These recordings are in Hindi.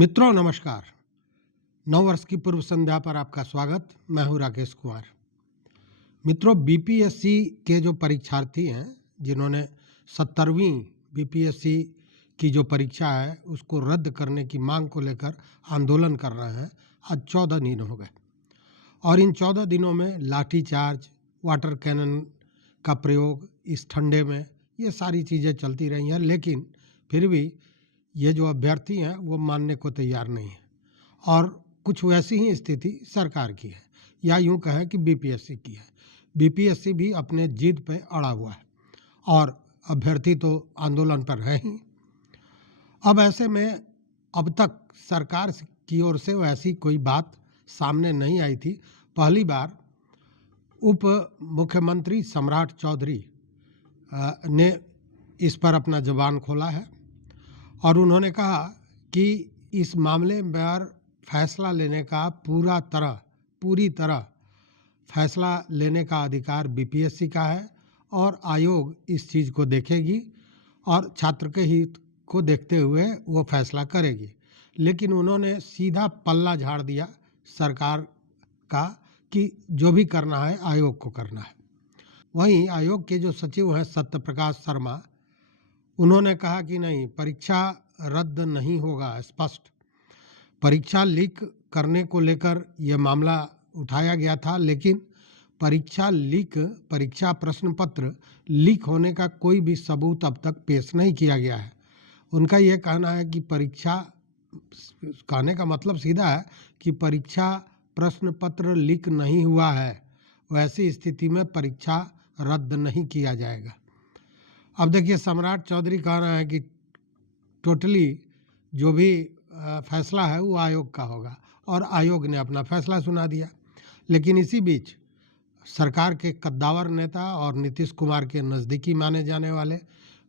मित्रों नमस्कार। नव वर्ष की पूर्व संध्या पर आपका स्वागत। मैं हूं राकेश कुमार। मित्रों, बीपीएससी के जो परीक्षार्थी हैं जिन्होंने 70वीं बीपीएससी की जो परीक्षा है उसको रद्द करने की मांग को लेकर आंदोलन कर रहे हैं, आज 14 दिन हो गए और इन 14 दिनों में लाठीचार्ज, वाटर कैनन का प्रयोग इस ठंडे में, ये सारी चीज़ें चलती रही हैं। लेकिन फिर भी ये जो अभ्यर्थी हैं वो मानने को तैयार नहीं है और कुछ वैसी ही स्थिति सरकार की है, या यूं कहें कि बीपीएससी की है। बीपीएससी भी अपने जिद पे अड़ा हुआ है और अभ्यर्थी तो आंदोलन पर है ही। अब ऐसे में अब तक सरकार की ओर से वैसी कोई बात सामने नहीं आई थी। पहली बार उप मुख्यमंत्री सम्राट चौधरी ने इस पर अपना ज़बान खोला है और उन्होंने कहा कि इस मामले पर फैसला लेने का पूरी तरह फैसला लेने का अधिकार बीपीएससी का है और आयोग इस चीज़ को देखेगी और छात्र के हित को देखते हुए वो फैसला करेगी। लेकिन उन्होंने सीधा पल्ला झाड़ दिया सरकार का कि जो भी करना है आयोग को करना है। वहीं आयोग के जो सचिव हैं सत्यप्रकाश शर्मा, उन्होंने कहा कि नहीं, परीक्षा रद्द नहीं होगा। स्पष्ट परीक्षा लीक करने को लेकर यह मामला उठाया गया था, लेकिन परीक्षा प्रश्न पत्र लीक होने का कोई भी सबूत अब तक पेश नहीं किया गया है। उनका यह कहना है कि कहने का मतलब सीधा है कि परीक्षा प्रश्न पत्र लीक नहीं हुआ है, वैसी स्थिति में परीक्षा रद्द नहीं किया जाएगा। अब देखिए, सम्राट चौधरी कह रहे हैं कि टोटली जो भी फैसला है वो आयोग का होगा और आयोग ने अपना फैसला सुना दिया। लेकिन इसी बीच सरकार के कद्दावर नेता और नीतीश कुमार के नज़दीकी माने जाने वाले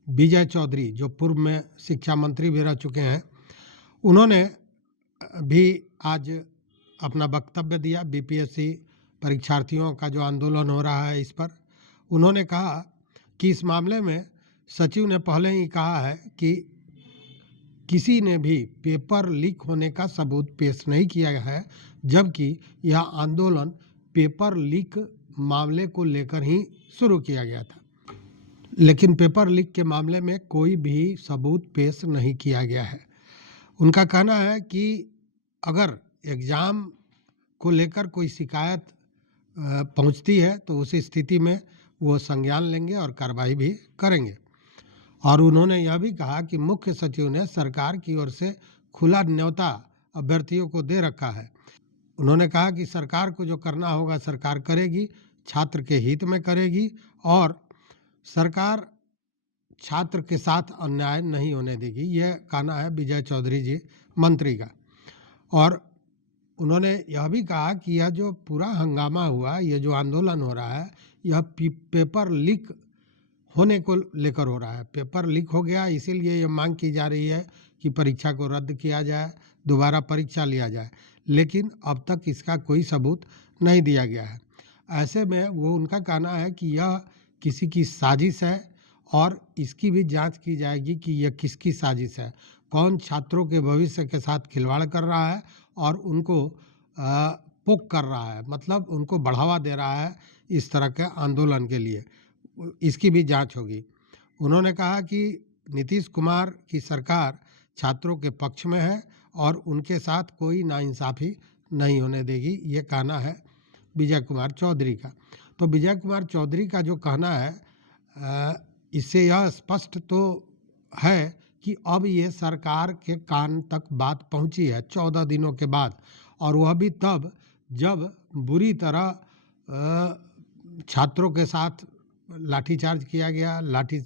विजय चौधरी, जो पूर्व में शिक्षा मंत्री भी रह चुके हैं, उन्होंने भी आज अपना वक्तव्य दिया बीपीएससी परीक्षार्थियों का जो आंदोलन हो रहा है इस पर। उन्होंने कहा कि इस मामले में सचिव ने पहले ही कहा है कि किसी ने भी पेपर लीक होने का सबूत पेश नहीं किया है, जबकि यह आंदोलन पेपर लीक मामले को लेकर ही शुरू किया गया था। लेकिन पेपर लीक के मामले में कोई भी सबूत पेश नहीं किया गया है। उनका कहना है कि अगर एग्ज़ाम को लेकर कोई शिकायत पहुंचती है तो उस स्थिति में वो संज्ञान लेंगे और कार्रवाई भी करेंगे। और उन्होंने यह भी कहा कि मुख्य सचिव ने सरकार की ओर से खुला न्योता अभ्यर्थियों को दे रखा है। उन्होंने कहा कि सरकार को जो करना होगा सरकार करेगी, छात्र के हित में करेगी और सरकार छात्र के साथ अन्याय नहीं होने देगी। यह कहना है विजय चौधरी जी मंत्री का। और उन्होंने यह भी कहा कि यह जो पूरा हंगामा हुआ, यह जो आंदोलन हो रहा है, यह पेपर लीक होने को लेकर हो रहा है। पेपर लीक हो गया, इसीलिए ये मांग की जा रही है कि परीक्षा को रद्द किया जाए, दोबारा परीक्षा लिया जाए। लेकिन अब तक इसका कोई सबूत नहीं दिया गया है। ऐसे में वो उनका कहना है कि यह किसी की साजिश है और इसकी भी जांच की जाएगी कि यह किसकी साजिश है, कौन छात्रों के भविष्य के साथ खिलवाड़ कर रहा है और उनको पोक कर रहा है, मतलब उनको बढ़ावा दे रहा है इस तरह के आंदोलन के लिए। इसकी भी जांच होगी। उन्होंने कहा कि नीतीश कुमार की सरकार छात्रों के पक्ष में है और उनके साथ कोई नाइंसाफ़ी नहीं होने देगी। ये कहना है विजय कुमार चौधरी का। तो विजय कुमार चौधरी का जो कहना है, इससे यह स्पष्ट तो है कि अब ये सरकार के कान तक बात पहुंची है 14 दिनों के बाद, और वह भी तब जब बुरी तरह छात्रों के साथ लाठीचार्ज किया गया, लाठी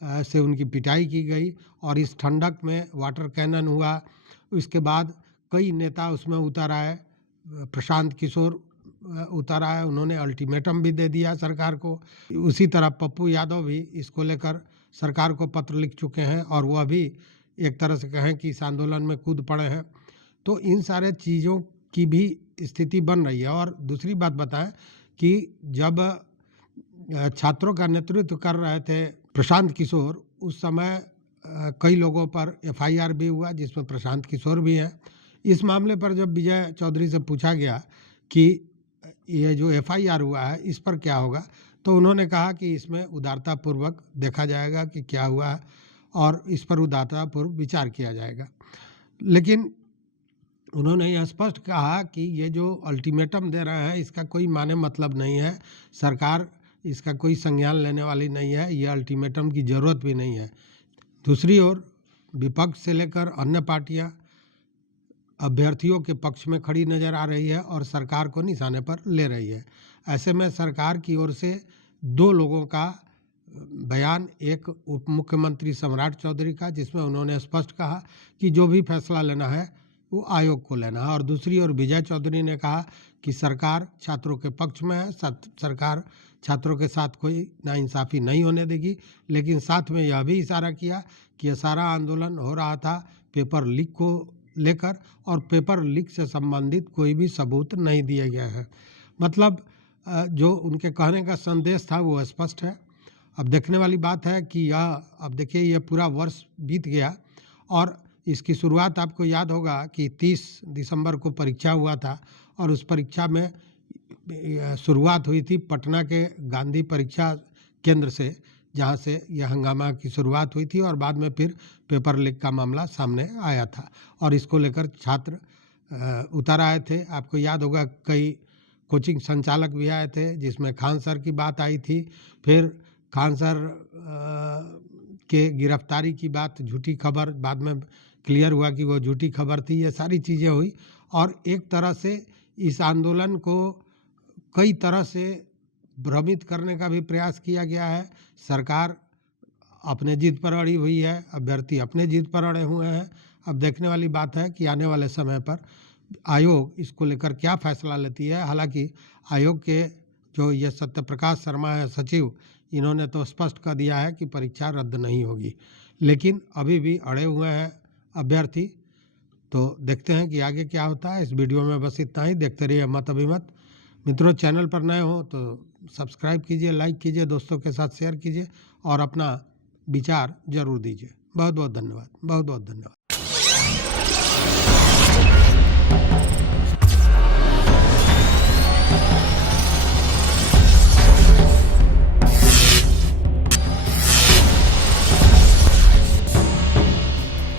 से उनकी पिटाई की गई और इस ठंडक में वाटर कैनन हुआ। उसके बाद कई नेता उसमें उतर आए, प्रशांत किशोर उतर आए, उन्होंने अल्टीमेटम भी दे दिया सरकार को। उसी तरह पप्पू यादव भी इसको लेकर सरकार को पत्र लिख चुके हैं और वह भी एक तरह से कहें कि इस आंदोलन में कूद पड़े हैं। तो इन सारे चीज़ों की भी स्थिति बन रही है। और दूसरी बात बताएं कि जब छात्रों का नेतृत्व कर रहे थे प्रशांत किशोर, उस समय कई लोगों पर एफआईआर भी हुआ, जिसमें प्रशांत किशोर भी हैं। इस मामले पर जब विजय चौधरी से पूछा गया कि ये जो एफआईआर हुआ है इस पर क्या होगा, तो उन्होंने कहा कि इसमें उदारतापूर्वक देखा जाएगा कि क्या हुआ है और इस पर उदारतापूर्वक विचार किया जाएगा। लेकिन उन्होंने यह स्पष्ट कहा कि ये जो अल्टीमेटम दे रहे हैं इसका कोई माने मतलब नहीं है, सरकार इसका कोई संज्ञान लेने वाली नहीं है, ये अल्टीमेटम की ज़रूरत भी नहीं है। दूसरी ओर विपक्ष से लेकर अन्य पार्टियां अभ्यर्थियों के पक्ष में खड़ी नजर आ रही है और सरकार को निशाने पर ले रही है। ऐसे में सरकार की ओर से दो लोगों का बयान, एक उप मुख्यमंत्री सम्राट चौधरी का, जिसमें उन्होंने स्पष्ट कहा कि जो भी फैसला लेना है वो आयोग को लेना है, और दूसरी ओर विजय चौधरी ने कहा कि सरकार छात्रों के पक्ष में है, सरकार छात्रों के साथ कोई नाइंसाफ़ी नहीं होने देगी। लेकिन साथ में यह भी इशारा किया कि यह सारा आंदोलन हो रहा था पेपर लीक को लेकर और पेपर लीक से संबंधित कोई भी सबूत नहीं दिया गया है। मतलब जो उनके कहने का संदेश था वो स्पष्ट है। अब देखने वाली बात है कि अब देखिए ये पूरा वर्ष बीत गया और इसकी शुरुआत आपको याद होगा कि 30 दिसंबर को परीक्षा हुआ था और उस परीक्षा में शुरुआत हुई थी पटना के गांधी परीक्षा केंद्र से, जहां से यह हंगामा की शुरुआत हुई थी और बाद में फिर पेपर लीक का मामला सामने आया था और इसको लेकर छात्र उतर आए थे। आपको याद होगा कई कोचिंग संचालक भी आए थे, जिसमें खान सर की बात आई थी। फिर खान सर के गिरफ्तारी की बात, झूठी खबर, बाद में क्लियर हुआ कि वो झूठी खबर थी। ये सारी चीज़ें हुई और एक तरह से इस आंदोलन को कई तरह से भ्रमित करने का भी प्रयास किया गया है। सरकार अपने जिद पर अड़ी हुई है, अभ्यर्थी अपने जिद पर अड़े हुए हैं। अब देखने वाली बात है कि आने वाले समय पर आयोग इसको लेकर क्या फैसला लेती है। हालांकि आयोग के जो ये सत्यप्रकाश शर्मा है सचिव, इन्होंने तो स्पष्ट कर दिया है कि परीक्षा रद्द नहीं होगी, लेकिन अभी भी अड़े हुए हैं अभ्यर्थी। तो देखते हैं कि आगे क्या होता है। इस वीडियो में बस इतना ही। देखते रहिए मत अभिमत। मित्रों, चैनल पर नए हो तो सब्सक्राइब कीजिए, लाइक कीजिए, दोस्तों के साथ शेयर कीजिए और अपना विचार जरूर दीजिए। बहुत बहुत धन्यवाद, बहुत बहुत धन्यवाद।